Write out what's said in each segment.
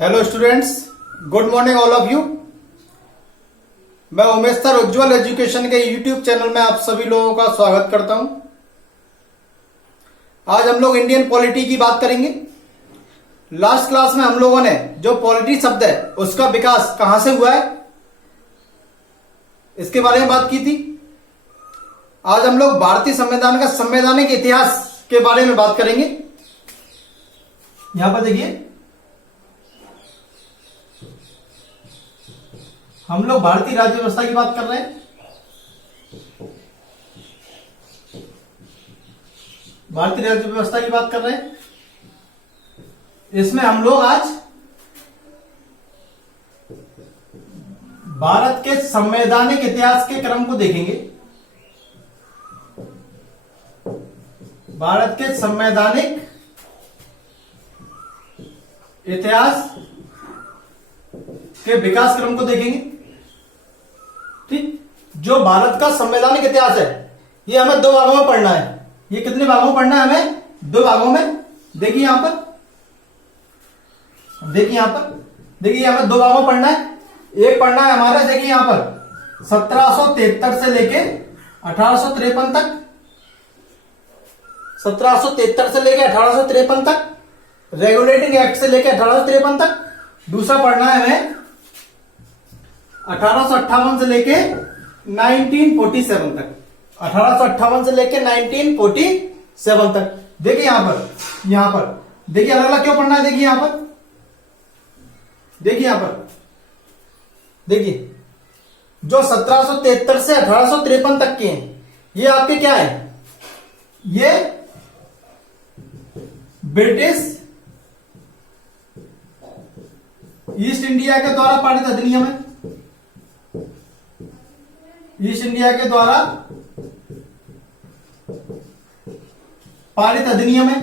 Hello students, good morning all of you. मैं Umesh sir उज्ज्वल education के YouTube channel में आप सभी लोगों का स्वागत करता हूं। आज हम लोग इंडियन पॉलिटी की बात करेंगे। लास्ट क्लास में हम लोगों ने जो पॉलिटी शब्द है उसका विकास कहां से हुआ है इसके बारे में बात की थी। आज हम लोग भारतीय संविधान का संवैधानिक इतिहास के बारे में बात करेंगे। यहां पर देखिए, हम लोग भारतीय राज्य व्यवस्था की बात कर रहे हैं। भारतीय राज्य व्यवस्था की बात कर रहे हैं। इसमें हम लोग आज भारत के संवैधानिक इतिहास के क्रम को देखेंगे। भारत के संवैधानिक इतिहास के विकास क्रम को देखेंगे। ठीक, जो भारत का संवैधानिक इतिहास है ये हमें दो भागों में पढ़ना है। ये कितने भागों में पढ़ना है? हमें दो भागों में। देखिए यहां पर, देखिए हमें दो भागों में पढ़ना है। एक पढ़ना है हमारा, देखिए यहां पर 1773 से लेके 1853 तक, 1773 से लेके 1853 तक, रेगुलेटिंग एक्ट से लेके 1853 तक। दूसरा पढ़ना है हमें 1858 से लेके 1947 तक, 1858 से लेके 1947 तक। देखिए यहां पर देखिए अलग अलग क्यों पढ़ना है। देखिए यहां पर देखिए जो 1773 से 1853 तक के हैं ये आपके क्या है? ये ब्रिटिश ईस्ट इंडिया के द्वारा पारित अधिनियम है। ईस्ट इंडिया के द्वारा पारित अधिनियम है।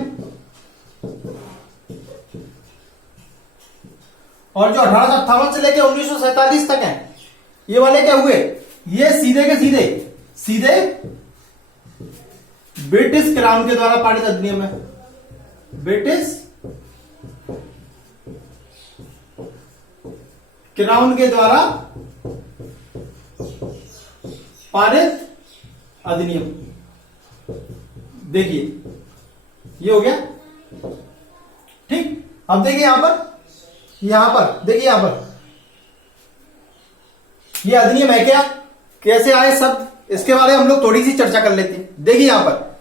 और जो 1858 से लेकर 1947 तक है ये वाले क्या हुए? ये सीधे के सीधे ब्रिटिश क्राउन के द्वारा पारित अधिनियम है। ब्रिटिश क्राउन के द्वारा पारित अधिनियम। देखिए ये हो गया। ठीक, अब देखिए यहां पर देखिए यहां पर ये अधिनियम है क्या, कैसे आए सब, इसके बारे में हम लोग थोड़ी सी चर्चा कर लेते हैं। देखिए यहां पर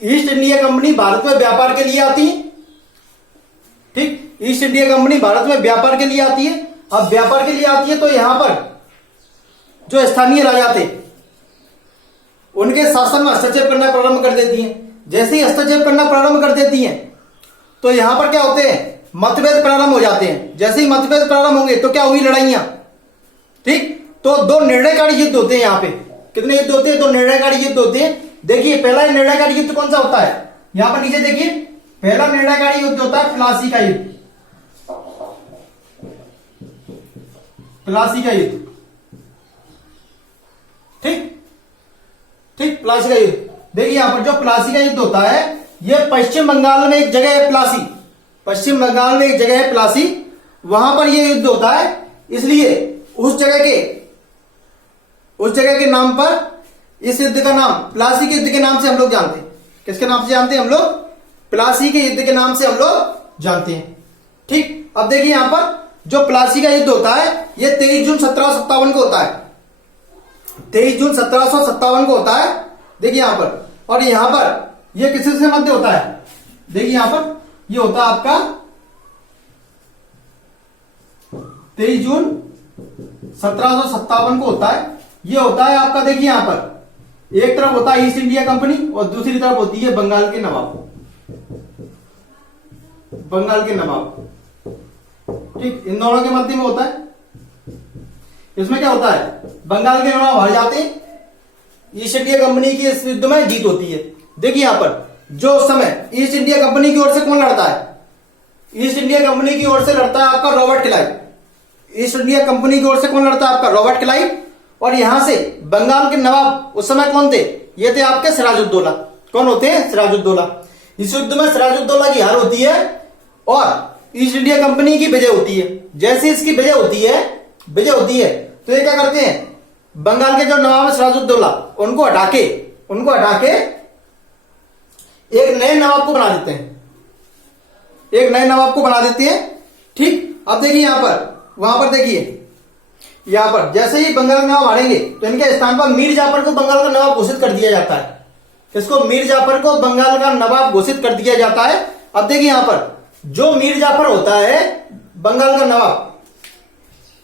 ईस्ट इंडिया कंपनी भारत में व्यापार के लिए आती है। ठीक, ईस्ट इंडिया कंपनी भारत में व्यापार के लिए आती है। अब व्यापार के लिए आती है तो यहां पर जो स्थानीय राजा थे उनके शासन में हस्तक्षेप करना प्रारंभ कर देती हैं। जैसे ही हस्तक्षेप करना प्रारंभ कर देती हैं तो यहां पर क्या होते हैं? मतभेद प्रारंभ हो जाते हैं। जैसे ही मतभेद प्रारंभ होंगे तो क्या हुई? लड़ाइयां। ठीक, तो दो निर्णयकारी युद्ध होते हैं। यहां पे कितने युद्ध होते हैं? दो निर्णयकारी युद्ध होते हैं। देखिए पहला निर्णयकारी युद्ध कौन सा होता है? यहां पर नीचे देखिए, पहला निर्णयकारी युद्ध होता है प्लासी का युद्ध। प्लासी का युद्ध। ठीक, प्लासी का युद्ध। देखिए यहां पर जो प्लासी का युद्ध होता है यह पश्चिम बंगाल में एक जगह है प्लासी। पश्चिम बंगाल में एक जगह है प्लासी, वहां पर यह युद्ध होता है। इसलिए उस जगह के नाम पर इस युद्ध का नाम प्लासी के युद्ध के नाम से हम लोग जानते हैं। किसके नाम से जानते हैं हम लोग? प्लासी के युद्ध के नाम से हम लोग जानते हैं। ठीक, अब देखिए यहां पर जो प्लासी का युद्ध होता है यह 23 जून 1757 को होता है। 23 जून 1757 को होता है। देखिए यहां पर, और यहां पर यह किसी से मध्य होता है? देखिए यहां पर यह होता है आपका 23 जून 1757 को होता है। यह होता है आपका, देखिए यहां पर एक तरफ होता है ईस्ट इंडिया कंपनी और दूसरी तरफ होती है बंगाल के नवाब। ठीक, इन दोनों के मध्य में होता है। इसमें क्या होता है? बंगाल के नवाब हार जाते हैं, ईस्ट इंडिया कंपनी की इस युद्ध में जीत होती है। देखिए यहां पर जो उस समय ईस्ट इंडिया कंपनी की ओर से कौन लड़ता है? ईस्ट इंडिया कंपनी की ओर से लड़ता है आपका Robert Clive. East India company की ओर से कौन लड़ता है? आपका रॉबर्ट क्लाइव। और यहां से बंगाल के नवाब उस समय कौन थे? ये थे आपके सिराजुद्दौला। कौन होते हैं? सिराजुद्दौला। इस युद्ध में सिराजुद्दौला की हार होती है और ईस्ट इंडिया कंपनी की विजय होती है, जैसे इसकी विजय होती है तो ये क्या करते हैं, बंगाल के जो नवाब सिराजुद्दौला उनको हटा के एक नए नवाब को बना देते हैं, ठीक। अब देखिए वहां पर देखिए यहां पर जैसे ही बंगाल के नवाब हारेंगे तो इनके स्थान पर मीर जाफर को बंगाल का नवाब घोषित कर दिया जाता है। इसको मीर जाफर को बंगाल का नवाब घोषित कर दिया जाता है। अब देखिए यहां पर जो मीर जाफर होता है बंगाल का नवाब,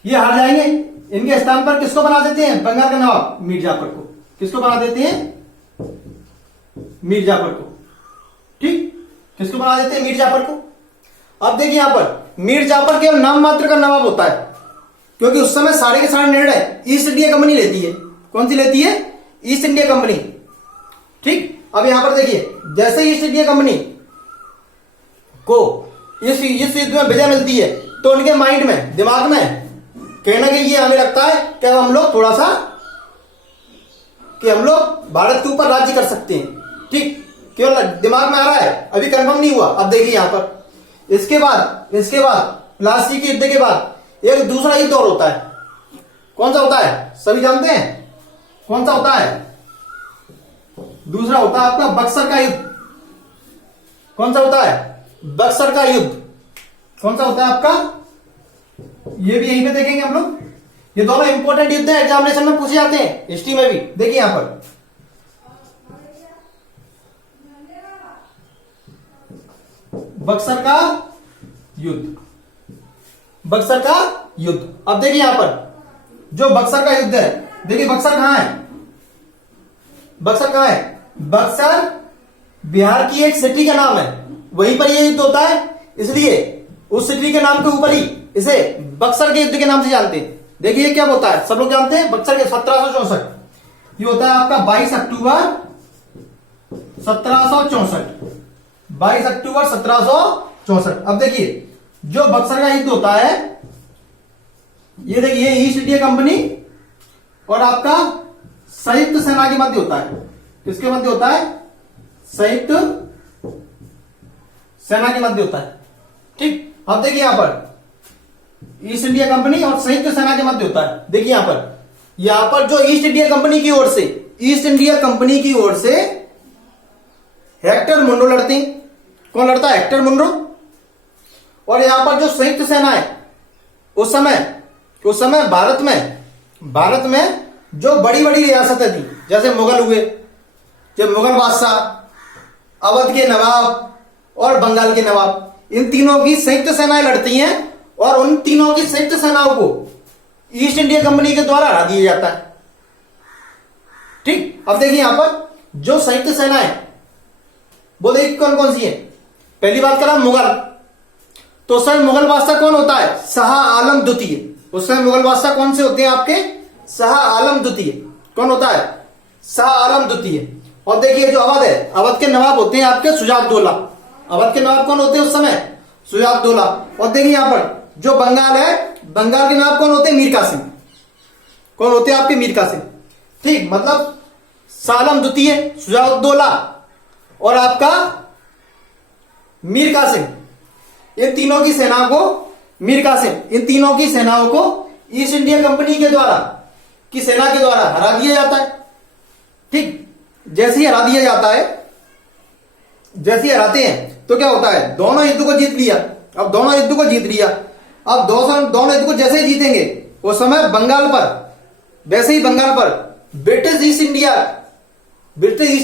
ये हार जाएंगे, इनके स्थान पर किसको बना देते हैं, बंगाल का नवाब मीर जाफर को। किसको बना देते हैं, मीर जाफर को, ठीक। किसको बना देते हैं, मीर जाफर को। अब देखिए यहां पर मीर जाफर केवल नाम मात्र का नवाब होता है, क्योंकि उस समय सारे के सारे निर्णय ईस्ट इंडिया कंपनी लेती है। कौन सी लेती है, ईस्ट इंडिया कंपनी, ठीक। अब यहां पर देखिए जैसे ईस्ट इंडिया कंपनी को इस युद्ध में विजय मिलती है तो उनके माइंड में, दिमाग में कहीं ना कहीं ये आने लगता है कि अब हम लोग थोड़ा सा कि हम लोग भारत के ऊपर राज्य कर सकते हैं, ठीक। केवल दिमाग में आ रहा है, अभी कंफर्म नहीं हुआ। अब देखिए यहां पर इसके बाद प्लासी के युद्ध के बाद एक दूसरा युद्ध और होता है। कौन सा होता है, सभी जानते हैं कौन सा होता है, दूसरा होता है आपका बक्सर का युद्ध। कौन सा होता है, बक्सर का युद्ध। कौन सा होता है आपका, ये भी यहीं पे देखेंगे हम लोग। ये दोनों इंपॉर्टेंट युद्ध है, एग्जामिनेशन में पूछे जाते हैं, हिस्ट्री में भी। देखिए यहां पर बक्सर का युद्ध, बक्सर का युद्ध। अब देखिए यहां पर जो बक्सर का युद्ध है, देखिए बक्सर कहां है, बक्सर कहां है, बक्सर बिहार की एक सिटी का नाम है, वहीं पर यह युद्ध होता है, इसलिए उस सिटी के नाम के ऊपर ही इसे बक्सर के युद्ध के नाम से जानते हैं। देखिए क्या होता है, सब लोग जानते हैं, बक्सर के 1764, ये होता है आपका 22 अक्टूबर 1764, 22 अक्टूबर 1764। अब देखिए जो बक्सर का युद्ध होता है, ये देखिए ईस्ट इंडिया कंपनी और आपका संयुक्त सेना के मध्य होता है। किसके मध्य होता है, संयुक्त सेना के मध्य होता है, ठीक। अब देखिए यहां पर ईस्ट इंडिया कंपनी और संयुक्त सेना के मध्य होता है। देखिए यहां पर जो ईस्ट इंडिया कंपनी की ओर से, ईस्ट इंडिया कंपनी की ओर से हेक्टर मुनरो लड़ते हैं। कौन लड़ता है, हेक्टर मुनरो। और यहां पर जो संयुक्त सेना है, उस समय भारत में जो बड़ी बड़ी रियासतें थी, जैसे मुगल हुए, जब मुगल बादशाह, अवध के नवाब और बंगाल के नवाब, इन तीनों की संयुक्त सेनाएं लड़ती हैं और उन तीनों की संयुक्त सेनाओं को ईस्ट इंडिया कंपनी के द्वारा हरा दिया जाता है, ठीक। अब देखिए यहां पर जो संयुक्त सेनाएं, वो देखिए कौन कौन सी है। पहली बात करा मुगल, तो उस समय मुगल बादशाह कौन होता है, शाह आलम द्वितीय। उस समय मुगल बादशाह कौन से होते हैं आपके, शाह आलम द्वितीय। कौन होता है, शाह आलम द्वितीय। और देखिए जो अवध है, अवध के नवाब होते हैं आपके सुजाउद्दौला। अवध के नवाब कौन होते हैं उस समय, सुजाउद्दौला। और देखिए यहां पर जो बंगाल है, बंगाल के नवाब कौन होते हैं, मीर कासिम। कौन होते हैं आपके, मीर कासिम, ठीक। मतलब शाह आलम द्वितीय, सुजाउद्दौला और आपका मीर कासिम, इन तीनों की सेना को, मीर कासिम, इन तीनों की सेनाओं को ईस्ट इंडिया कंपनी के द्वारा, की सेना के द्वारा हरा दिया जाता है, ठीक। जैसे ही हरा दिया जाता है, जैसे ही हराते हैं तो क्या होता है, दोनों युद्ध को जीत लिया। अब दोनों युद्ध को जीत लिया, अब दोनों युद्ध को जैसे ही जीतेंगे, उस समय बंगाल पर, वैसे ही बंगाल पर ब्रिटिश ईस्ट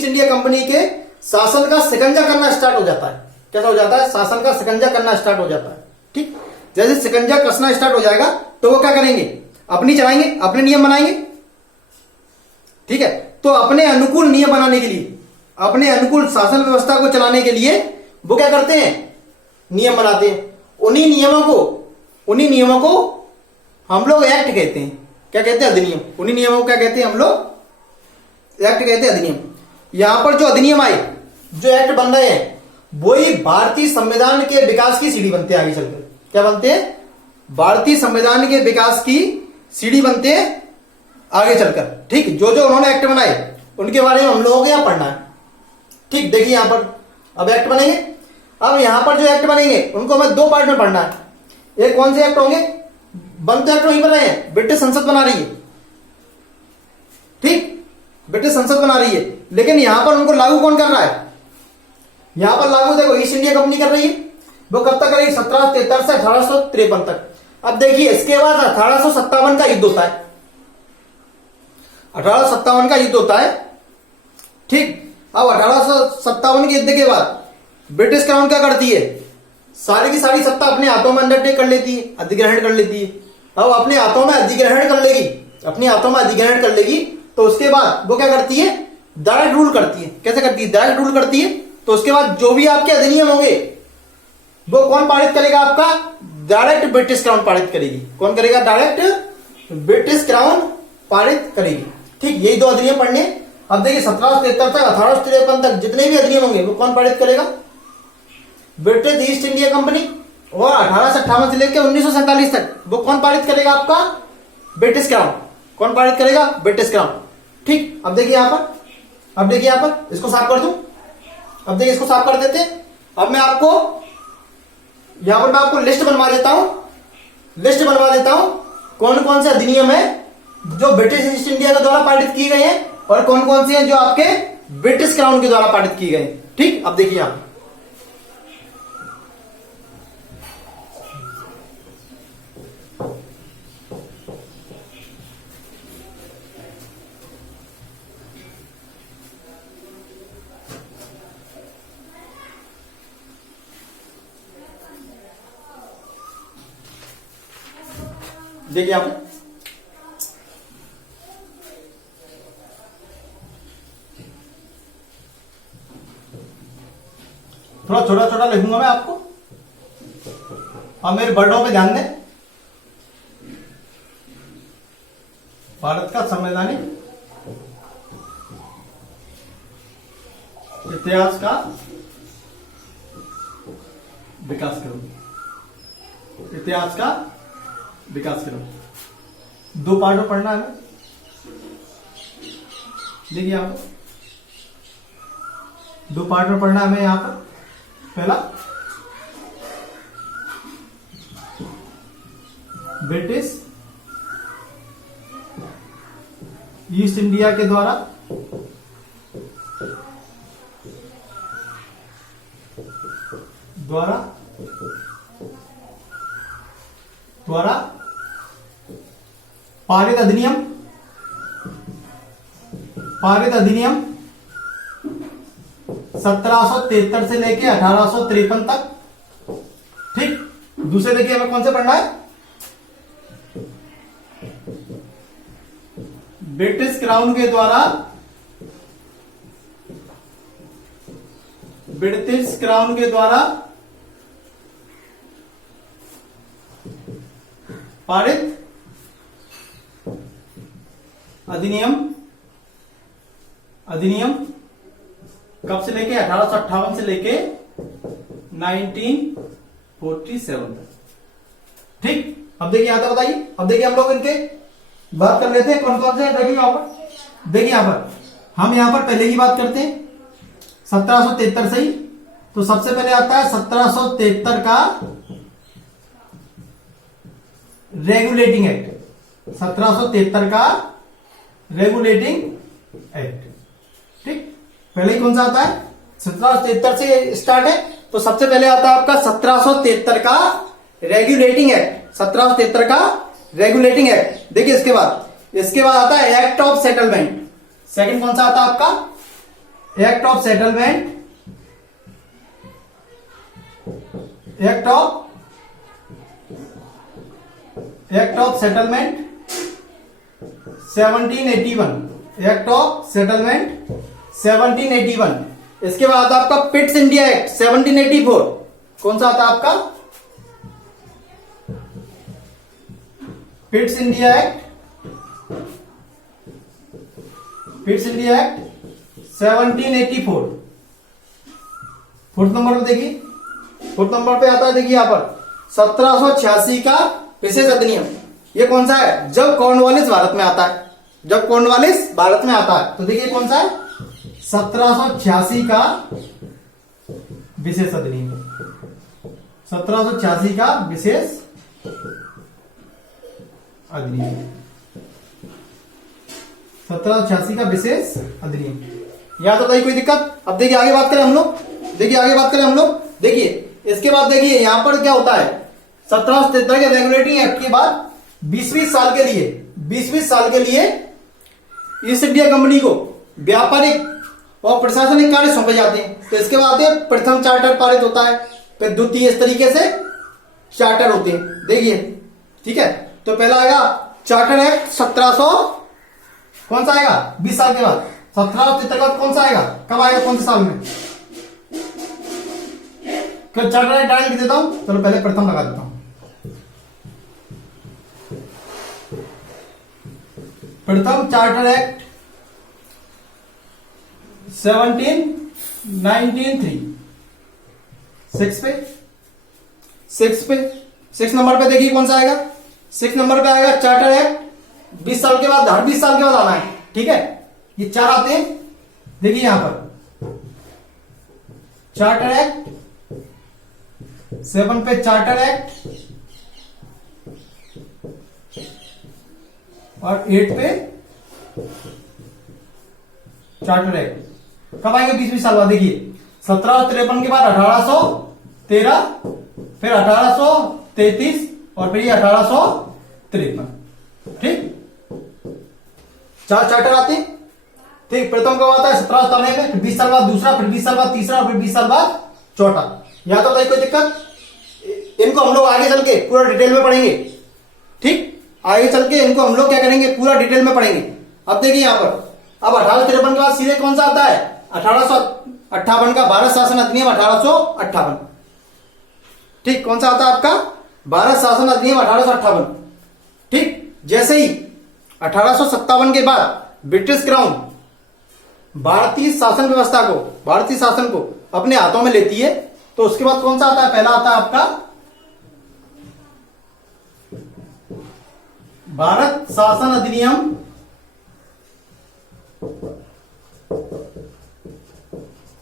इंडिया कंपनी के शासन का शिकंजा करना स्टार्ट हो जाता है। कैसा हो जाता है, शासन का शिकंजा करना स्टार्ट हो जाता है, ठीक। जैसे शिकंजा कसना स्टार्ट हो जाएगा तो वो क्या करेंगे, अपनी चलाएंगे, अपने नियम बनाएंगे, ठीक है। तो अपने अनुकूल नियम बनाने के लिए, अपने अनुकूल शासन व्यवस्था को चलाने के लिए वो क्या करते हैं, नियम बनाते हैं। उन्हीं नियमों को हम लोग एक्ट कहते हैं। क्या कहते हैं, अधिनियम। उन्हीं नियमों को क्या कहते हैं हम लोग, एक्ट कहते हैं, अधिनियम। यहां पर जो अधिनियम आए, जो एक्ट बन रहे हैं, वही भारतीय संविधान के विकास की सीढ़ी बनते हैं आगे चलकर। क्या बनते हैं, भारतीय संविधान के विकास की सीढ़ी बनते हैं आगे चलकर, ठीक। जो जो उन्होंने एक्ट बनाए उनके बारे में हम लोगों को यहां पढ़ना है, ठीक। देखिए यहां पर अब एक्ट बनेंगे। अब यहां पर जो एक्ट बनेंगे उनको हमें दो पार्ट में पढ़ना है। एक कौन से एक्ट होंगे, बन तो एक्ट वही बन रहे हैं, ब्रिटिश संसद बना रही है, ठीक, ब्रिटिश संसद बना रही है, लेकिन यहां पर उनको लागू कौन कर रहा है, यहां पर लागू देखो ईस्ट इंडिया कंपनी कर रही है। वो कब तक करेगी, 1773 से 1853 तक। अब देखिए इसके बाद 1857 का युद्ध होता है, 1857 का युद्ध होता है, ठीक। अब 1857 के युद्ध के बाद ब्रिटिश क्राउन क्या करती है, सारी की सारी सत्ता अपने हाथों में अंडरटेक कर लेती है, अधिग्रहण कर लेती है। अब अपने हाथों में अधिग्रहण कर लेगी, अपने हाथों में अधिग्रहण कर लेगी, तो उसके बाद वो क्या करती है, डायरेक्ट रूल करती है। कैसे करती है, डायरेक्ट रूल करती है। तो उसके बाद जो भी आपके अधिनियम होंगे वो कौन पारित करेगा, आपका डायरेक्ट ब्रिटिश क्राउन पारित करेगी। कौन करेगा, डायरेक्ट ब्रिटिश क्राउन पारित करेगी, ठीक। यही दो अधिनियम पढ़ने। अब देखिए 1773 तक 1853 तक जितने भी अधिनियम होंगे वो कौन पारित करेगा, ब्रिटिश ईस्ट इंडिया कंपनी। और 1858 से लेकर 1947 तक वो कौन पारित करेगा, आपका ब्रिटिश क्राउन। कौन पारित करेगा, ब्रिटिश क्राउन, ठीक। अब देखिए यहां पर, अब देखिए यहां पर इसको साफ कर दूं, अब देखिए इसको साफ कर देते हैं। अब मैं आपको यहां पर मैं आपको लिस्ट बनवा देता हूं, लिस्ट बनवा देता हूं कौन कौन से अधिनियम है जो ब्रिटिश ईस्ट इंडिया के द्वारा पारित किए गए हैं और कौन कौन से हैं जो आपके ब्रिटिश क्राउन के द्वारा पारित किए गए हैं, ठीक। अब देखिए यहां देखिए यहां पर थोड़ा छोटा छोटा लिखूंगा मैं आपको, अब मेरे वर्डों पे ध्यान दें। भारत का संवैधानिक इतिहास का विकास करो, इतिहास का विकास करो। दो पार्ट में पढ़ना है हमें। देखिए यहां पर दो पार्ट में पढ़ना है हमें। यहां पर पहला ब्रिटिश ईस्ट इंडिया के द्वारा पारित अधिनियम 1773 से लेके 1853 तक, ठीक। दूसरे देखिए हमें कौन से पढ़ना है, ब्रिटिश क्राउन के द्वारा पारित अधिनियम कब से लेके 1858 से लेके 1947 तक, ठीक। अब देखिए यहां तक बताइए। अब देखिए हम लोग इनके बात कर लेते हैं कौन कौन से। देखिए यहां पर, देखिए यहां पर हम यहां पर पहले की बात करते हैं 1773 से ही। तो सबसे पहले आता है 1773 का रेगुलेटिंग एक्ट, 1773 का रेगुलेटिंग एक्ट, ठीक। पहले ही कौन सा आता है, 1773 से स्टार्ट है। तो सबसे पहले आता है आपका 1773 का रेगुलेटिंग एक्ट, 1773 का रेगुलेटिंग एक्ट। देखिए इसके बाद आता है एक्ट ऑफ सेटलमेंट। सेकंड कौन सा आता है आपका, act of settlement, act of settlement 1781, act of settlement 1781। इसके बाद आता है आपका पिट्स इंडिया एक्ट 1784। कौन सा आता है आपका, Pitt's India act 1784। Fourth number पे देखिए, फोर्थ नंबर पे आता है, देखिए यहां पर 1786 का विशेष अधिनियम। ये कौन सा है, जब कॉर्नवालिस भारत में आता है, जब कॉर्नवालिस भारत में आता है। तो देखिए कौन सा है, 1786 का विशेष अधिनियम, 1786 का विशेष अधिनियम, 1786 का विशेष अधिनियम। याद होता है कोई दिक्कत? अब देखिए आगे बात करें हम लोग, देखिए इसके बाद देखिए यहां पर क्या होता है, 1773 के रेगुलेटिंग एक्ट के बाद 20-20 साल के लिए ईस्ट इंडिया कंपनी को व्यापारिक और प्रशासनिक कार्य सौंपे जाते हैं। तो इसके बाद प्रथम चार्टर पारित होता है, फिर द्वितीय इस तरीके से चार्टर होते हैं। देखिए ठीक है, तो पहला आएगा चार्टर एक्ट 1700, कौन सा आएगा 20 साल के बाद। 1773 के बाद कौन सा आएगा, कब आएगा, कौन से साल में? फिर चार्टर एक्ट डायरेक्ट लिख देता हूं, चलो पहले प्रथम लगा देता हूं। प्रथम चार्टर एक्ट 1793, 6 नंबर पे देखिए कौन सा आएगा, 6 नंबर पे आएगा चार्टर एक्ट 20 साल के बाद, हर 20 साल के बाद आना है। ठीक है, ये 4 आते हैं। देखिए यहां पर चार्टर एक्ट 7 पे चार्टर एक्ट और 8 पे चार्टर एक्ट। कब आएंगे 20-20 साल बाद? देखिए 1753 के बाद 1813, फिर 1833 और फिर ये 1853। ठीक, 4 चार्टर आते हैं। ठीक, प्रथम कब आता है 1793 में, फिर 20 साल बाद दूसरा, फिर 20 साल बाद तीसरा, फिर 20 साल बाद चौथा। यहां तो बताइए कोई दिक्कत? इनको हम लोग आगे चल के पूरा डिटेल में पढ़ेंगे। ठीक, आगे चल के इनको हम लोग क्या करेंगे, पूरा डिटेल में पढ़ेंगे। अब देखिए यहां पर अब 1853 के बाद सीधे कौन सा आता है, 1858 का भारत शासन अधिनियम 1858। ठीक, कौन सा आता है आपका, भारत शासन अधिनियम 1858। ठीक, जैसे ही 1857 के बाद ब्रिटिश क्राउन भारतीय शासन व्यवस्था को, भारतीय शासन को अपने हाथों में लेती है, तो उसके बाद कौन सा आता है, पहला आता है आपका भारत शासन अधिनियम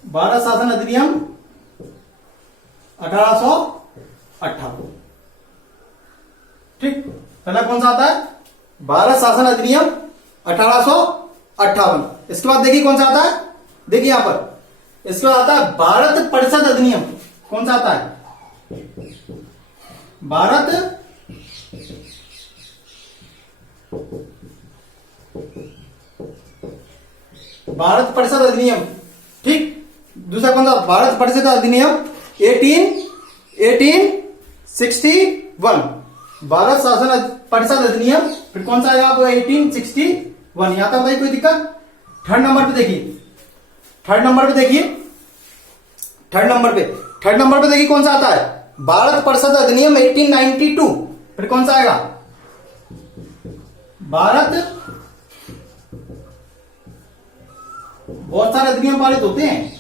1858। ठीक, पहला कौन सा आता है, भारत शासन अधिनियम 1858। इसके बाद देखिए कौन सा आता है, देखिए यहां पर इसके बाद आता है भारत परिषद अधिनियम। कौन सा आता है, भारत परिषद अधिनियम। ठीक, दूसरा कौन सा, भारत परिषद अधिनियम 1861, भारत शासन परिषद अधिनियम। फिर कौन सा आएगा आपको 1861। यहां तक भाई कोई दिक्कत? थर्ड नंबर पे देखिए, थर्ड नंबर पे देखिए कौन सा आता है, भारत परिषद अधिनियम 1892। फिर कौन सा आएगा, भारत, बहुत सारे अधिनियम पारित होते हैं,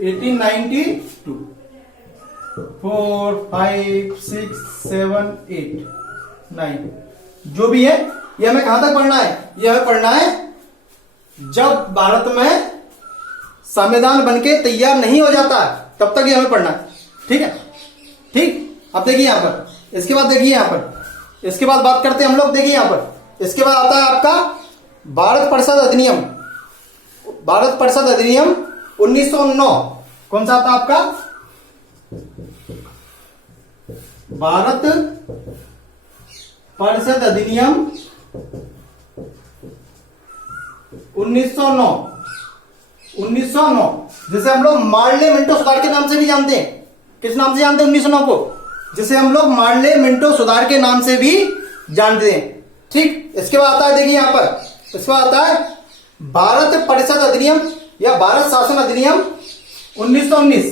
1892, 4, 5, 6, 7, 8, 9 जो भी है, ये हमें कहां तक पढ़ना है, ये हमें पढ़ना है जब भारत में संविधान बनके तैयार नहीं हो जाता तब तक ये हमें पढ़ना है। ठीक है, ठीक। अब देखिए यहां पर, इसके बाद देखिए यहां पर, इसके बाद बात करते हैं हम लोग। देखिए यहां पर इसके बाद आता है आपका भारत परिषद अधिनियम, भारत परिषद अधिनियम 1909। कौन सा आता है आपका, भारत परिषद अधिनियम 1909। जिसे हम लोग मार्ले मिंटो सुधार के नाम से भी जानते हैं। किस नाम से जानते हैं 1909 को, जिसे हम लोग मार्ले मिंटो सुधार के नाम से भी जानते हैं। ठीक, इसके बाद आता है, देखिए यहां पर इसके बाद आता है भारत परिषद अधिनियम या भारत शासन अधिनियम 1919।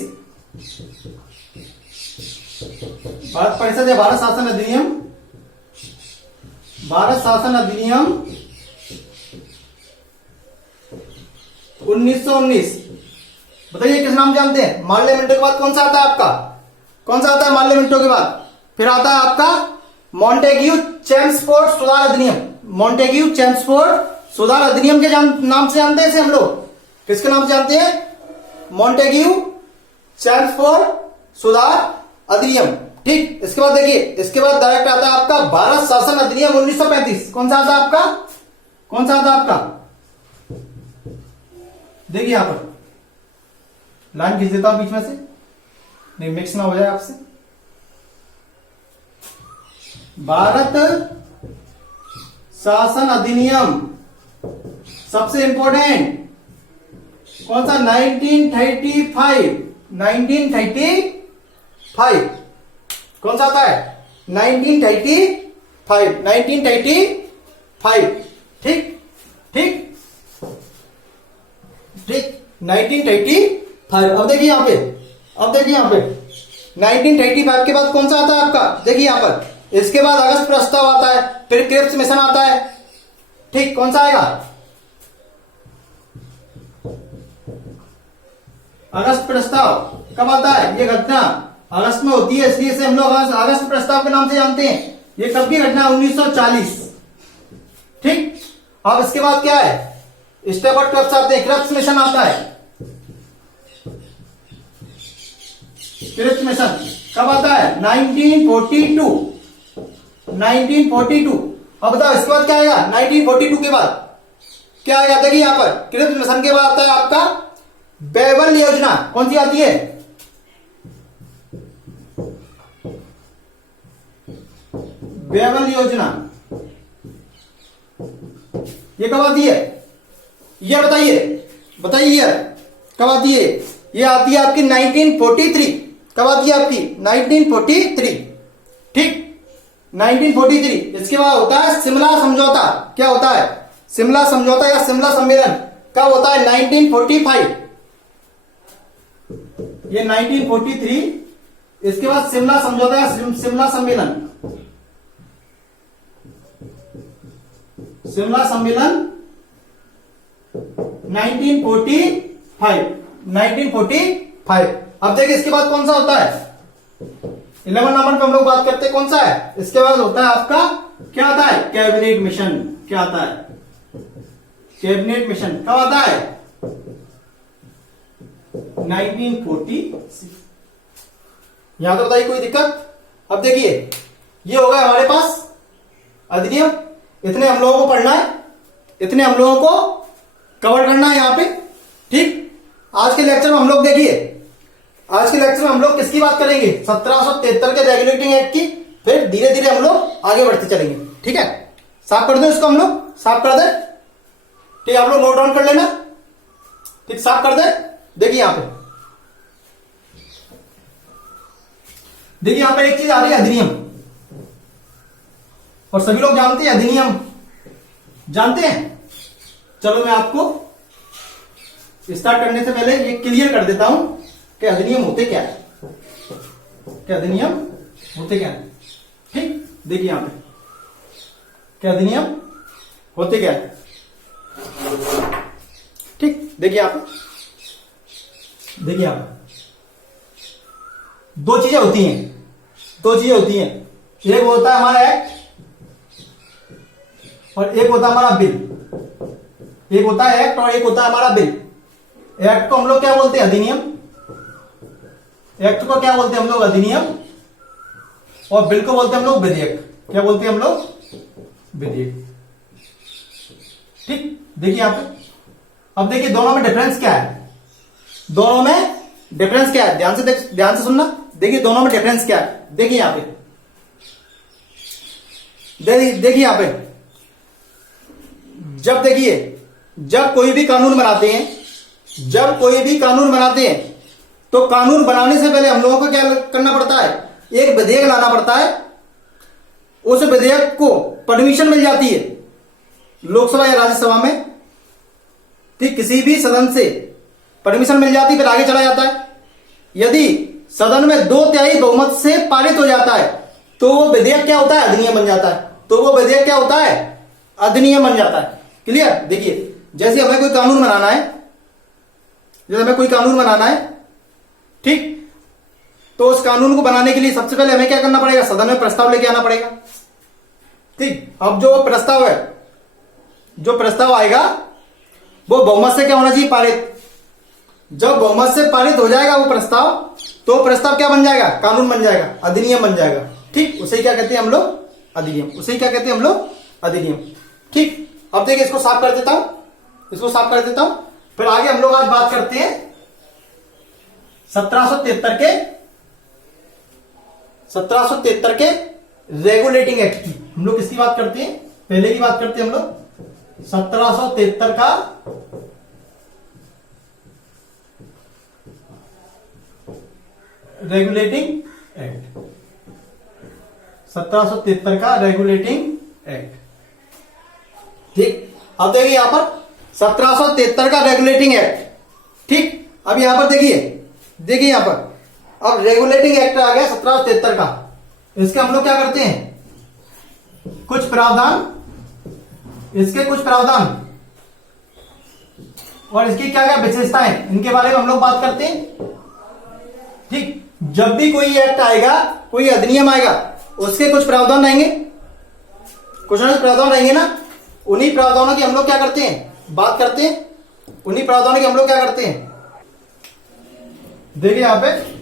भारत परिषद या भारत शासन अधिनियम, भारत शासन अधिनियम 1919। बताइए किस नाम जानते हैं? मार्ले मिंटो के बाद कौन सा आता है आपका, कौन सा आता है मार्ले मिंटो के बाद? फिर आता है आपका मॉन्टेग्यू चेम्सफोर्ड सुधार अधिनियम। मॉन्टेग्यू चेम्सफोर्ड सुधार अधिनियम के नाम से जानते हैं इसे हम लोग। किसके नाम से जानते हैं? मॉन्टेग्यू चैम्सफोर्ड सुधार अधिनियम। ठीक, इसके बाद देखिए, इसके बाद डायरेक्ट आता है आपका भारत शासन अधिनियम 1935। कौन सा आता है आपका? कौन सा आता है आपका? देखिए यहां पर लाइन खींच देता हूं बीच में से, नहीं मिक्स ना हो जाए आपसे। भारत शासन अधिनियम सबसे इंपॉर्टेंट कौन सा? 1935। 1935 कौन सा आता है? 1935। 1935। ठीक ठीक ठीक 1935। अब देखिए यहां पे, अब देखिए यहां पे 1935 के बाद कौन सा आता है आपका? देखिए यहां पर, इसके बाद अगस्त प्रस्ताव आता है, फिर क्रिप्स मिशन आता है। ठीक, कौन सा आएगा? अगस्त प्रस्ताव कब आता है? ये घटना अगस्त में होती है, इसलिए से हम लोग अगस्त प्रस्ताव के नाम से जानते हैं। ये कब की घटना? 1940। ठीक, अब इसके बाद क्या है? स्टेप और क्रिप्स आते हैं, क्रिप्स मिशन आता है। क्रिप्स मिशन कब आता है? 1942। 1942। अब बताओ इसके बाद क्या आएगा? 1942 के बाद क्या आएगा? देखिए यहां पर क्रिप्स मिशन के बाद आता है आपका बेवल योजना। कौन सी आती है? बेवल योजना। ये कब आती है? ये बताइए, बताइए यार कब आती है? ये आती है आपकी 1943। कब आती है आपकी? 1943। ठीक, 1943। इसके बाद होता है शिमला समझौता। क्या होता है? शिमला समझौता या शिमला सम्मेलन कब होता है? 1945। ये 1943। इसके बाद शिमला समझौता या शिमला सम्मेलन, शिमला सम्मेलन 1945। 1945। अब देखिए इसके बाद कौन सा होता है? 11 नंबर पे हम लोग बात करते हैं, कौन सा है? इसके बाद होता है आपका क्या आता है? Cabinet mission. क्या आता है? कैबिनेट मिशन कब आता है? 1946। यहां तो बताइए कोई दिक्कत? अब देखिए ये होगा हमारे पास अधिनियम। इतने हम लोगों को पढ़ना है, इतने हम लोगों को कवर करना है यहां पे। ठीक, आज के लेक्चर में हम लोग देखिए, आज के लेक्चर में हम लोग किसकी बात करेंगे? 1773 के रेगुलेटिंग एक्ट की। फिर धीरे धीरे हम लोग आगे बढ़ते चलेंगे। ठीक है, साफ कर दो इसको, हम लोग साफ कर दे। ठीक, आप लोग नोट डाउन कर लेना। ठीक, साफ कर दे। देखिए यहां पे, देखिए यहां पर एक चीज आ रही है अधिनियम, और सभी लोग जानते हैं अधिनियम, जानते हैं। चलो मैं आपको स्टार्ट करने से पहले ये क्लियर कर देता हूं कि अधिनियम होते क्या है, कि अधिनियम होते क्या है। ठीक, देखिए यहां पे क्या अधिनियम होते क्या है। ठीक, देखिए यहां पे, देखिए यहां पे दो चीजें होती हैं, दो चीजें होती हैं। एक होता है हमारा एक्ट और एक होता है हमारा बिल। एक होता है एक्ट और एक होता है हमारा बिल। एक्ट को हम लोग क्या बोलते हैं? अधिनियम। एक्ट को क्या बोलते हैं हम लोग? अधिनियम। और बिल को बोलते हैं हम लोग विधेयक। क्या बोलते हैं हम लोग? विधेयक। ठीक, देखिए यहां पे, अब देखिए दोनों में डिफरेंस क्या है? दोनों में डिफरेंस क्या है? ध्यान से सुनना। देखिए दोनों में डिफरेंस क्या है। देखिए यहां पे, देखिए यहां पे, जब देखिए जब कोई भी कानून बनाते हैं, जब कोई भी कानून बनाते हैं तो कानून बनाने से पहले हम लोगों को क्या करना पड़ता है? एक विधेयक लाना पड़ता है। उस विधेयक को परमिशन मिल जाती है लोकसभा या राज्यसभा में। ठीक, किसी भी सदन से परमिशन मिल जाती है, फिर आगे चला जाता है। यदि सदन में 2/3 बहुमत से पारित हो जाता है तो वो विधेयक क्या होता है? अधिनियम बन जाता है। तो वो विधेयक क्या होता है? अधिनियम बन जाता है। क्लियर? देखिए जैसे हमें कोई कानून बनाना है, जैसे हमें कोई कानून बनाना है, ठीक, तो उस कानून को बनाने के लिए सबसे पहले हमें क्या करना पड़ेगा? सदन में प्रस्ताव लेके आना पड़ेगा। ठीक, अब जो प्रस्ताव है, जो प्रस्ताव आएगा वो बहुमत से क्या होना चाहिए? पारित। जब बहुमत से पारित हो जाएगा वो प्रस्ताव, तो प्रस्ताव क्या बन जाएगा, कानून बन जाएगा, अधिनियम बन जाएगा। ठीक, उसे क्या कहते हैं हम लोग, अधिनियम। उसे क्या कहते हैं हम लोग, अधिनियम। ठीक, अब देखिए इसको साफ कर देता हूं, इसको साफ कर देता हूं। फिर आगे हम लोग आज बात करते हैं 1773 के रेगुलेटिंग एक्ट की। हम लोग किसकी बात करते हैं, पहले की बात करते हैं हम लोग 1773 का रेगुलेटिंग एक्ट, 1773 का रेगुलेटिंग एक्ट। ठीक, अब देखिए यहां पर 1773 का रेगुलेटिंग एक्ट। ठीक, अब यहां पर देखिए यहां पर अब रेगुलेटिंग एक्ट आ गया 1773 का। इसके हम लोग क्या करते हैं, कुछ प्रावधान, इसके कुछ प्रावधान और इसकी क्या क्या विशेषताएं, इनके बारे में हम लोग बात करते हैं। ठीक, जब भी कोई एक्ट आएगा, कोई अधिनियम आएगा, उसके कुछ प्रावधान रहेंगे, कुछ ना कुछ प्रावधान रहेंगे ना, उन्हीं प्रावधानों की हम लोग क्या करते हैं, बात करते हैं। उन्हीं प्रावधानों की हम लोग क्या करते हैं, देखिए यहां पे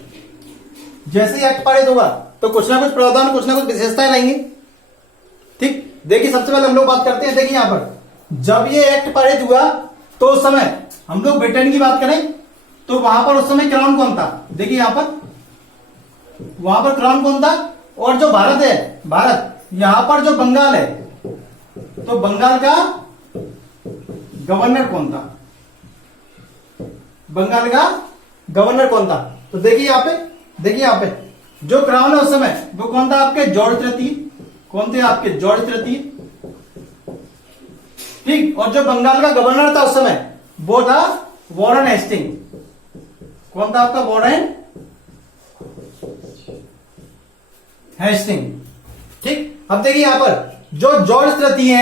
जैसे ही एक्ट पारित होगा तो कुछ ना कुछ प्रावधान, कुछ ना कुछ विशेषताएं रहेंगी। ठीक, देखिए सबसे पहले हम लोग बात करते हैं, देखिए यहां पर जब ये एक्ट पारित हुआ तो उस समय हम लोग ब्रिटेन की बात करें तो वहां पर उस समय क्राउन कौन था, देखिए यहां पर वहां पर क्राउन कौन था। और जो भारत है, भारत, यहां पर जो बंगाल है, तो बंगाल का गवर्नर कौन था, बंगाल का गवर्नर कौन था। तो देखिए यहां पे जो क्राउन है उस समय वो कौन था, आपके जॉर्ज तृतीय। कौन थे आपके, जॉर्ज तृतीय। ठीक, और जो बंगाल का गवर्नर था उस समय वो था वॉरेन हेस्टिंग। कौन था आपका, वॉरेन हेस्टिंग। ठीक, अब देखिए यहां पर जो जॉर्ज तृतीय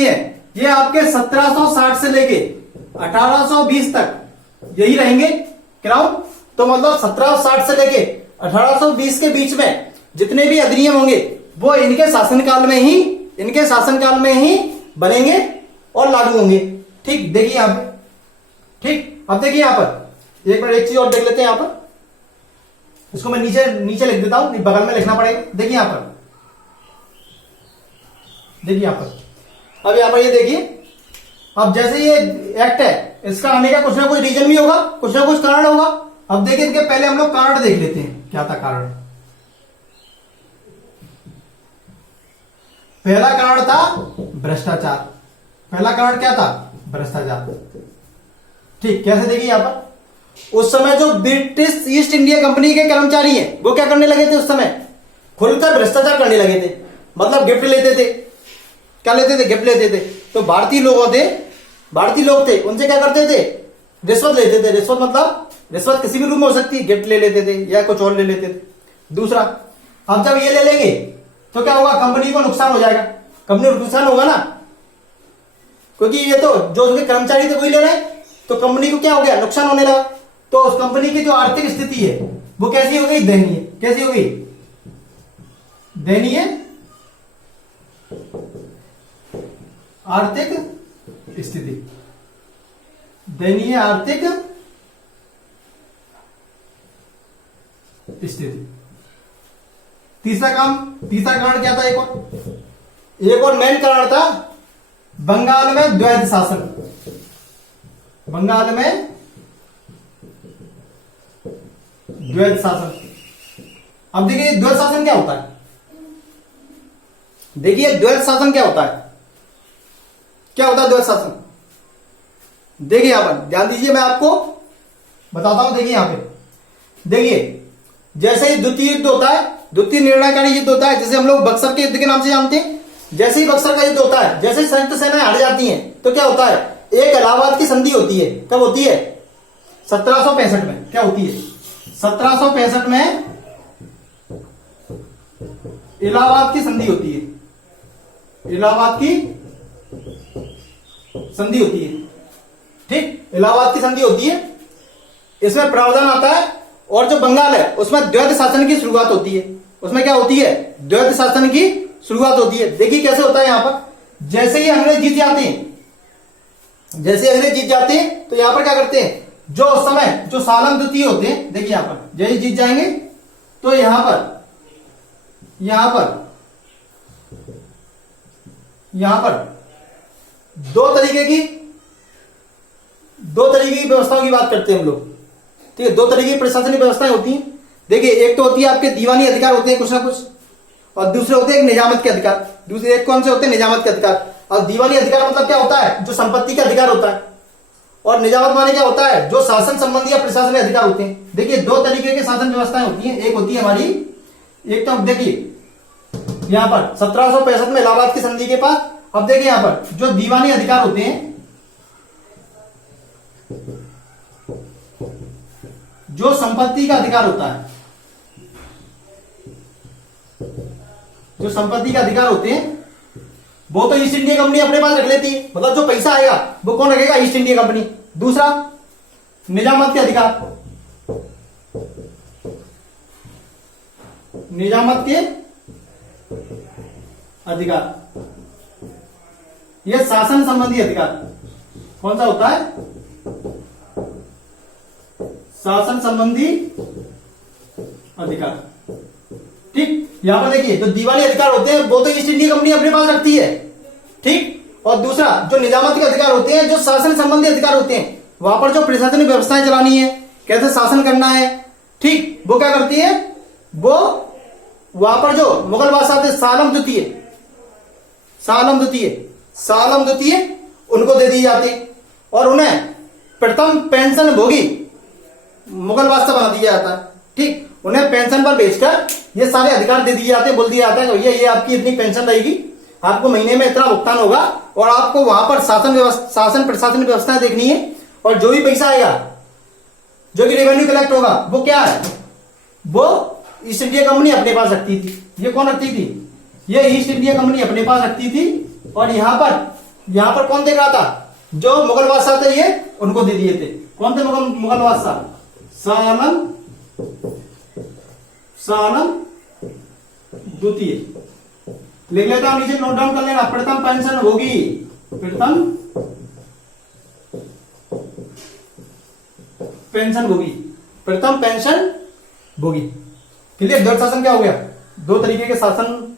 है, ये आपके 1760 से लेके 1820 तक यही रहेंगे क्राउन। तो मतलब 1760 से लेके 1820 के बीच में जितने भी अधिनियम होंगे वो इनके शासनकाल में ही बनेंगे और लागू होंगे। ठीक, देखिए यहां पर। ठीक, अब देखिए यहां पर एक बार एक चीज और देख लेते हैं। यहां पर इसको मैं नीचे लिख देता हूं, बगल में लिखना पड़ेगा। देखिए यहां पर, अब यहां पर ये देखिए, अब जैसे ये एक्ट है, इसका आने का कुछ ना कुछ रीजन भी होगा, कुछ ना कुछ कारण होगा। अब देखिए इनके पहले हम लोग कारण देख लेते हैं, क्या था कारण। पहला कारण था भ्रष्टाचार। पहला कारण क्या था, भ्रष्टाचार। ठीक, कैसे देखिए यहां पर उस समय जो ब्रिटिश ईस्ट इंडिया कंपनी के कर्मचारी हैं वो क्या करने लगे थे, उस समय खुलकर भ्रष्टाचार करने लगे थे। मतलब गिफ्ट लेते थे, क्या लेते थे, गिफ्ट लेते थे। तो भारतीय लोग थे, उनसे क्या करते थे, रिश्वत लेते थे। रिश्वत मतलब रिश्वत किसी भी रूप में हो सकती है, गिफ्ट ले लेते थे या कुछ और ले लेते थे। दूसरा, अब जब ये ले लेंगे तो क्या होगा, कंपनी को नुकसान हो जाएगा, कंपनी को नुकसान होगा ना, क्योंकि ये तो जो उनके कर्मचारी थे वही ले रहे हैं, तो कंपनी को क्या हो गया, नुकसान होने लगा। तो उस कंपनी की जो आर्थिक स्थिति है वो कैसी हो गई, दयनीय। कैसी हो गई, दयनीय आर्थिक स्थिति, दयनीय आर्थिक स्थिति। तीसरा कारण क्या था, एक और मेन कारण था बंगाल में द्वैध शासन। बंगाल में द्वैध शासन। अब देखिए द्वैध शासन क्या होता है, देखिए द्वैध शासन क्या होता है, क्या होता है द्वैध शासन। देखिए यहां पर ध्यान दीजिए, मैं आपको बताता हूं। देखिए यहां पे देखिए, जैसे ही द्वितीय युद्ध होता है, द्वितीय निर्णयकारी युद्ध होता है, जैसे हम लोग बक्सर के युद्ध के नाम से जानते हैं। जैसे ही बक्सर का युद्ध होता है, जैसे ही संयुक्त सेनाएं हार जाती हैं, तो क्या होता है, एक इलाहाबाद की संधि होती है। कब होती है, 1765 में। क्या होती है, 1765 में इलाहाबाद की संधि होती है। इलाहाबाद की संधि होती है। ठीक, इलाहाबाद की संधि होती है, इसमें प्रावधान आता है। और जो बंगाल है उसमें द्वैध शासन की शुरुआत होती है। उसमें क्या होती है, द्वैध शासन की शुरुआत होती है। देखिए कैसे होता है, यहां पर जैसे ही अंग्रेज जीत जाते हैं, तो यहां पर क्या करते हैं, जो उस समय जो सालम द्वितीय होते हैं, देखिए यहां पर जय जीत जाएंगे तो यहां पर दो तरीके की व्यवस्थाओं की बात करते हैं हम लोग। ठीक है, दो तरीके की प्रशासनिक व्यवस्थाएं होती हैं। देखिए, एक तो होती है आपके दीवानी अधिकार होते हैं कुछ ना कुछ, और दूसरे होते हैं निजामत के अधिकार। दूसरे एक कौन से होते हैं? निजामत के अधिकार। और दीवानी अधिकार मतलब क्या होता है? जो संपत्ति का अधिकार होता है। और निजामत माने क्या होता है? जो शासन संबंधी या प्रशासनिक अधिकार होते हैं। देखिए, दो तरीके की शासन व्यवस्थाएं होती हैं। एक होती है हमारी, एक तो देखिए यहां पर 1765 में इलाहाबाद की संधि के पास, अब देखिए यहां पर जो दीवानी अधिकार होते हैं, जो संपत्ति का अधिकार होता है, जो संपत्ति का अधिकार होते हैं, वो तो ईस्ट इंडिया कंपनी अपने पास रख लेती है। मतलब जो पैसा आएगा वो कौन रखेगा? East India company. दूसरा, निजामत के अधिकार, निजामत के अधिकार, यह शासन संबंधी अधिकार कौन सा होता है? शासन संबंधी अधिकार। ठीक, यहां पर देखिए जो दीवानी अधिकार होते हैं वो तो ईस्ट इंडिया कंपनी अपने पास रखती है। ठीक, और दूसरा जो निजामत के अधिकार होते हैं, जो शासन संबंधी अधिकार होते हैं, वहां पर जो प्रशासनिक व्यवस्थाएं चलानी है, कैसे शासन करना है, ठीक, वो क्या करती है? वो वहां पर जो मुगल बादशाह थे सालम द्वितीय उनको दे दी जाती, और उन्हें प्रथम पेंशन भोगी मुगल बादशाह बना दिया जाता है। ठीक, उन्हें पेंशन पर बेचकर ये सारे अधिकार दे दिए जाते हैं। बोल दिया जाता है कि ये आपकी इतनी पेंशन रहेगी, आपको महीने में इतना भुगतान होगा, और आपको वहां पर शासन प्रशासन व्यवस्था देखनी है, और जो भी पैसा आएगा, जो भी रेवेन्यू कलेक्ट होगा, वो क्या है? वो ईस्ट इंडिया कंपनी अपने पास रखती थी। ये कौन रखती थी? ये ईस्ट इंडिया कंपनी अपने पास रखती थी। और यहां पर कौन देख रहा था? जो मुगल बादशाह थे ये उनको दे दिए थे। कौन थे मुगल बादशाह? सालम द्वितीय। लिख लेता हूं, नीचे नोट डाउन कर लेना। प्रथम पेंशन होगी, प्रथम पेंशन भोगी। क्लियर? द्वैत शासन क्या हो गया? दो तरीके के शासन,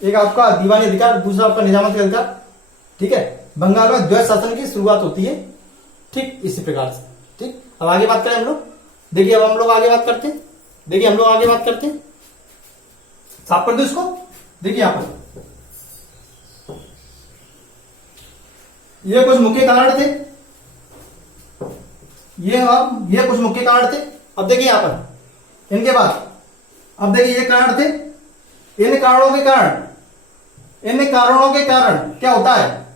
एक आपका दीवानी अधिकार, दूसरा आपका निजामत का अधिकार। ठीक है, बंगाल में द्वैत शासन की शुरुआत होती है। ठीक, इसी प्रकार से। ठीक, अब आगे बात करें हम लोग। देखिए, अब हम लोग आगे बात करते हैं। साफ कर दो इसको। देखिए यहां पर ये कुछ मुख्य कारण थे, ये कुछ मुख्य कारण थे। अब देखिए यहां पर इनके बाद, अब देखिए ये कारण थे। इन कारणों के कारण क्या होता है?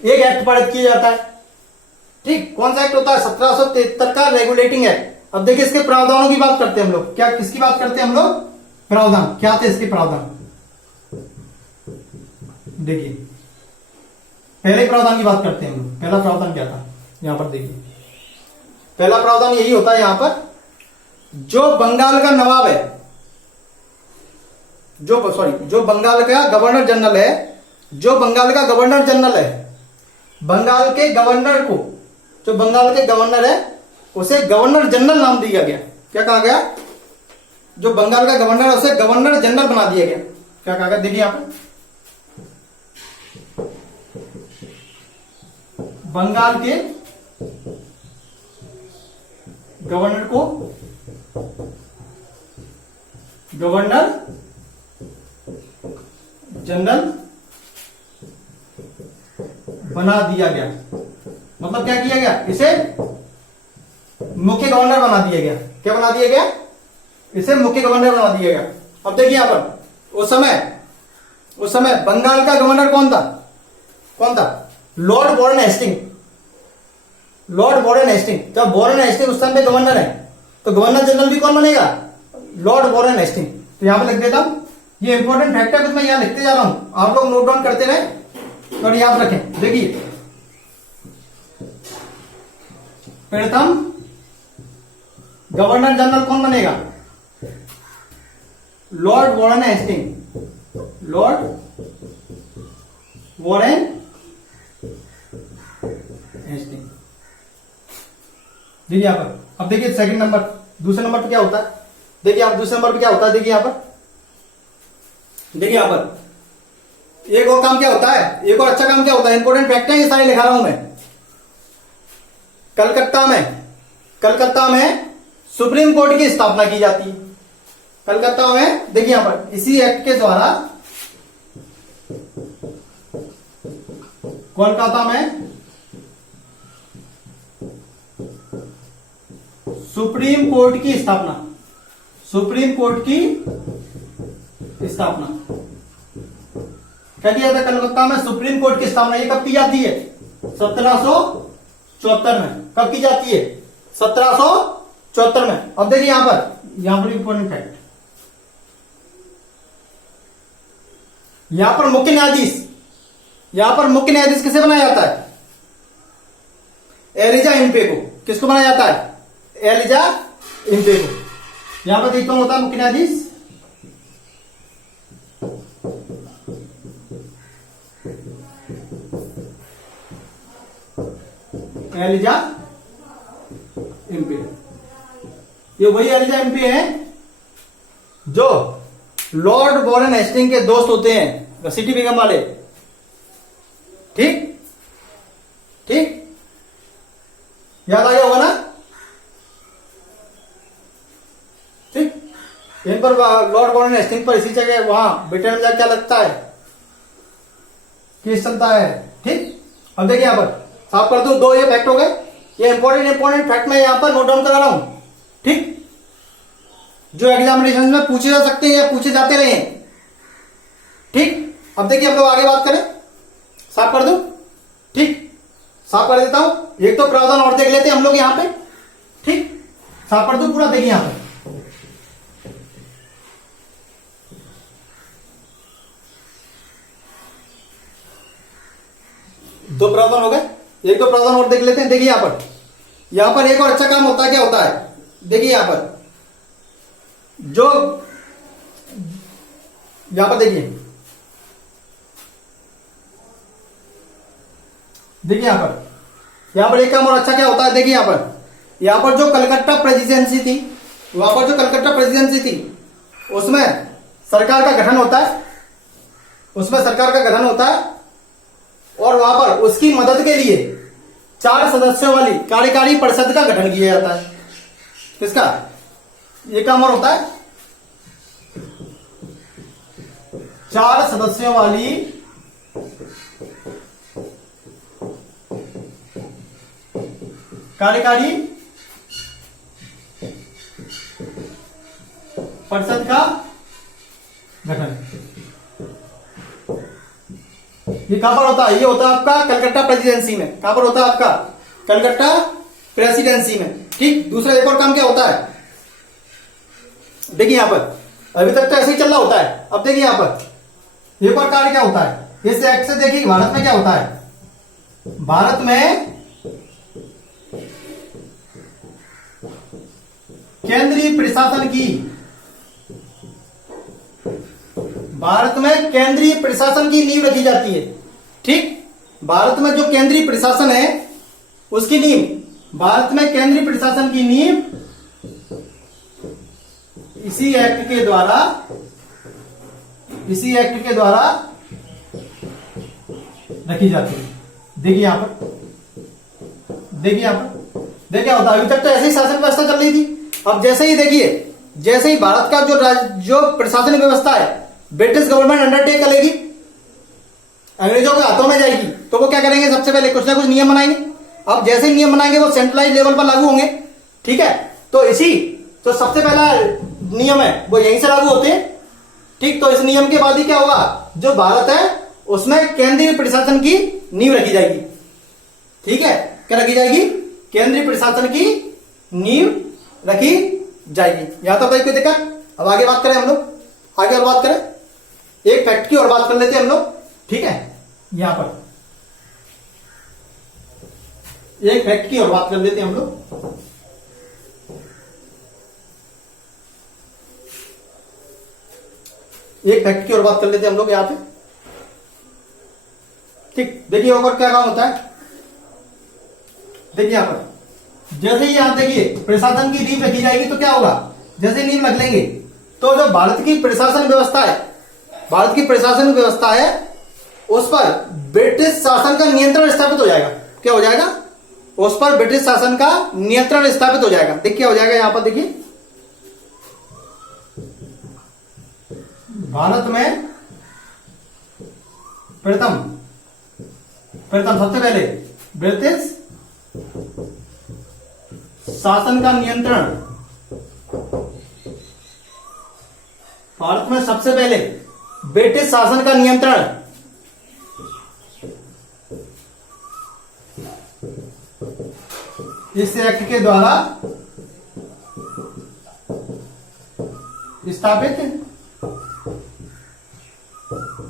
एक एक्ट पारित किया जाता है। ठीक, कौन सा एक्ट होता है? 1773 का रेगुलेटिंग एक्ट। अब देखिए इसके प्रावधानों की बात करते हैं हम लोग। क्या, किसकी बात करते हैं हम लोग? प्रावधान। क्या थे इसके प्रावधान? देखिए, पहले प्रावधान की बात करते हैं हम लोग। पहला प्रावधान क्या था? यहां पर देखिए, पहला प्रावधान यही होता है। यहां पर जो बंगाल का नवाब है, जो बंगाल का गवर्नर जनरल है, बंगाल के गवर्नर को, जो बंगाल के गवर्नर है उसे गवर्नर जनरल नाम दिया गया। क्या कहा गया? जो बंगाल का गवर्नर है उसे गवर्नर जनरल बना दिया गया। क्या कहा गया? देखिए यहां पर बंगाल के गवर्नर को गवर्नर जनरल बना दिया गया। मतलब क्या किया गया? इसे मुख्य गवर्नर बना दिया गया। क्या बना दिया गया? इसे मुख्य गवर्नर बना दिया गया। अब देखिए यहां पर उस समय बंगाल का गवर्नर कौन था? Lord Warren Hasting. जब वॉरेन हेस्टिंग उस टाइम पे गवर्नर है, तो गवर्नर जनरल भी कौन बनेगा? Lord Warren Hasting. तो यहां पर लिख देता हूं, ये इंपॉर्टेंट फैक्ट है, कुछ मैं यहां लिखते जा रहा हूं, आप लोग नोट डाउन करते रहे और याद रखें। देखिए, प्रथम गवर्नर जनरल कौन बनेगा? Lord Warren Hasting. देखिए यहाँ पर। अब देखिए सेकंड नंबर, दूसरे नंबर पे क्या होता है, देखिए आप दूसरे नंबर पे क्या होता है, देखिए यहाँ पर, देखिए यहाँ पर एक और काम क्या होता है, एक और अच्छा काम क्या होता है, इंपॉर्टेंट फैक्ट है ये सारे लिखा रहा हूं मैं। कलकत्ता में सुप्रीम कोर्ट की स्थापना की जाती है। कलकत्ता में देखिए यहां पर इसी एक्ट के द्वारा कोलकाता में सुप्रीम कोर्ट की स्थापना, सुप्रीम कोर्ट की स्थापना क्या किया था, कलकत्ता में सुप्रीम कोर्ट की स्थापना। ये कब की जाती है, 1774 में। कब की जाती है, 1774 में। अब देखिए यहां पर इंपॉर्टेंट फैक्ट, यहां पर मुख्य न्यायाधीश, यहां पर मुख्य न्यायाधीश किसे बनाया जाता है, एलिजा इम्पे को। किसको बनाया जाता है, एलिजा इम्पे को। यहां पर देखता हूं होता है मुख्य न्यायाधीश एलिजा इम्पे। ये वही एलिजा इम्पे है जो लॉर्ड वॉरेन हेस्टिंग के दोस्त होते हैं, सिटी बेगम वाले। ठीक ठीक, याद आ गया होगा ना। ठीक, इन पर लॉर्ड वॉरेन हेस्टिंग पर इसी जगह वहां ब्रिटेन में जाकर क्या लगता है, केस चलता है। ठीक, अब देखिए यहां पर साफ कर दो, दो ये फैक्ट हो गए। ये इंपॉर्टेंट फैक्ट मैं यहां पर नोट डाउन करा रहा हूं। ठीक, जो एग्जामिनेशन में पूछे जा सकते हैं या पूछे जाते रहे। ठीक, अब देखिए हम लोग आगे बात करें, साफ कर दो। ठीक, साफ कर देता हूं। एक तो प्रावधान और देख लेते हैं हम लोग यहां पे। ठीक, साफ कर दो पूरा, देखिए यहां पर दो प्रावधान हो गए। एक तो प्रावधान और देख लेते हैं। देखिए यहां पर एक और अच्छा काम होता है, क्या होता है, देखिए यहां पर जो यहां पर देखिए यहां पर एक काम और अच्छा क्या होता है, देखिए यहां पर जो कलकत्ता प्रेसिडेंसी थी, वहां पर जो कलकत्ता प्रेसिडेंसी थी उसमें सरकार का गठन होता है, उसमें सरकार का गठन होता है। और वहां पर उसकी मदद के लिए 4 सदस्यों वाली कार्यकारी परिषद का गठन किया जाता है। किसका, ये काम और होता है, 4 सदस्यों वाली कार्यकारी परिषद का गठन। ये कहां पर होता है, ये होता है आपका कलकत्ता प्रेसिडेंसी में। कहां पर होता है आपका, कलकत्ता प्रेसिडेंसी में। ठीक, दूसरा एक और काम क्या होता है, देखिए यहां पर अभी तक तो ऐसे ही चल रहा होता है। अब देखिए यहां पर एक और कार्य क्या होता है इस एक्ट से। देखिए भारत में क्या होता है, भारत में केंद्रीय प्रशासन की, भारत में केंद्रीय प्रशासन की नींव रखी जाती है। ठीक, भारत में जो केंद्रीय प्रशासन है उसकी नींव, भारत में केंद्रीय प्रशासन की नींव इसी एक्ट के द्वारा रखी जाती है। देखिए यहां पर, देखिए क्या होता है। अभी तक तो ऐसे ही शासन व्यवस्था चल रही थी। अब जैसे ही भारत का जो प्रशासनिक व्यवस्था है ब्रिटिश गवर्नमेंट अंडरटेक करेगी, अंग्रेजों के हाथों में जाएगी, तो वो क्या करेंगे, सबसे पहले कुछ ना कुछ नियम बनाएंगे। अब जैसे ही नियम बनाएंगे वो सेंट्रलाइज लेवल पर लागू होंगे। ठीक है, तो सबसे पहला नियम है वो यहीं से लागू होते हैं। ठीक, तो इस नियम के बाद ही क्या होगा, जो भारत है उसमें केंद्रीय प्रशासन की नींव रखी जाएगी। ठीक है, क्या रखी जाएगी, केंद्रीय प्रशासन की नींव रखी जाएगी। यहां तक भाई कोई दिक्कत। अब आगे बात करें हम लोग, आगे और बात करें, एक फैक्ट की और बात कर लेते हैं हम लोग। ठीक है, यहां पर एक फैक्ट की और बात कर लेते हैं हम लोग। एक फैक्ट की और बात कर लेते हैं हम लोग यहां पे। ठीक, देखिए और क्या काम होता है। देखिए यहां पर जैसे ही यहां देखिए प्रशासन की नींव रखी जाएगी तो क्या होगा, जैसे नींव रख लेंगे तो जो भारत की प्रशासन व्यवस्था है, भारत की प्रशासन व्यवस्था है उस पर ब्रिटिश शासन का नियंत्रण स्थापित हो जाएगा। क्या हो जाएगा, उस पर ब्रिटिश शासन का नियंत्रण स्थापित हो जाएगा। देखिए क्या हो जाएगा यहां पर, देखिए भारत में प्रथम सबसे पहले ब्रिटिश शासन का नियंत्रण, भारत में सबसे पहले ब्रिटिश शासन का नियंत्रण इस एक्ट के द्वारा स्थापित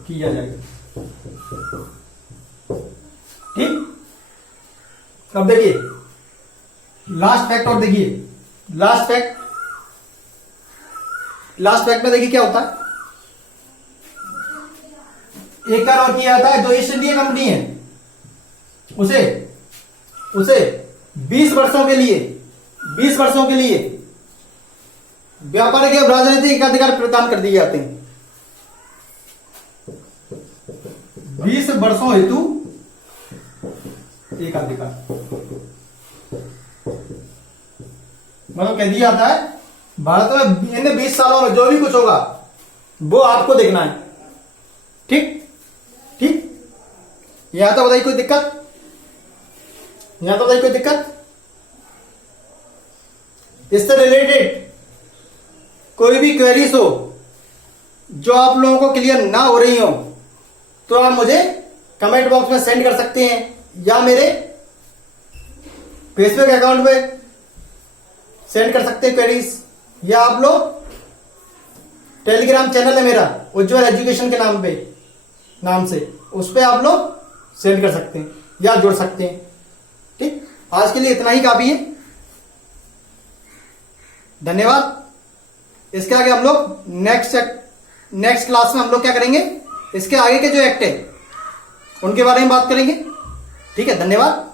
किया जाएगा। ठीक, अब देखिए लास्ट फैक्ट, और देखिए लास्ट फैक्ट में देखिए क्या होता है, एक बार और किया जाता है, जो ईस्ट इंडिया कंपनी है उसे 20 वर्षों के लिए व्यापारिक एवं राजनीतिक अधिकार प्रदान कर दिए जाते हैं। 20 वर्षों हेतु एक अधिकार, मतलब कह दिया जाता है भारत में इन 20 सालों में जो भी कुछ होगा वो आपको देखना है। ठीक, यहां तो बताइए कोई दिक्कत, इससे रिलेटेड कोई भी क्वेरीज हो जो आप लोगों को क्लियर ना हो रही हो तो आप मुझे कमेंट बॉक्स में सेंड कर सकते हैं, या मेरे फेसबुक अकाउंट पे सेंड कर सकते हैं क्वेरीज, या आप लोग टेलीग्राम चैनल है मेरा उज्जवल एजुकेशन के नाम से, उस पर आप लोग सेंड कर सकते हैं या जुड़ सकते हैं। ठीक, आज के लिए इतना ही काफी है, धन्यवाद। इसके आगे हम लोग नेक्स्ट क्लास में हम लोग क्या करेंगे, इसके आगे के जो एक्ट है उनके बारे में बात करेंगे। ठीक है, धन्यवाद।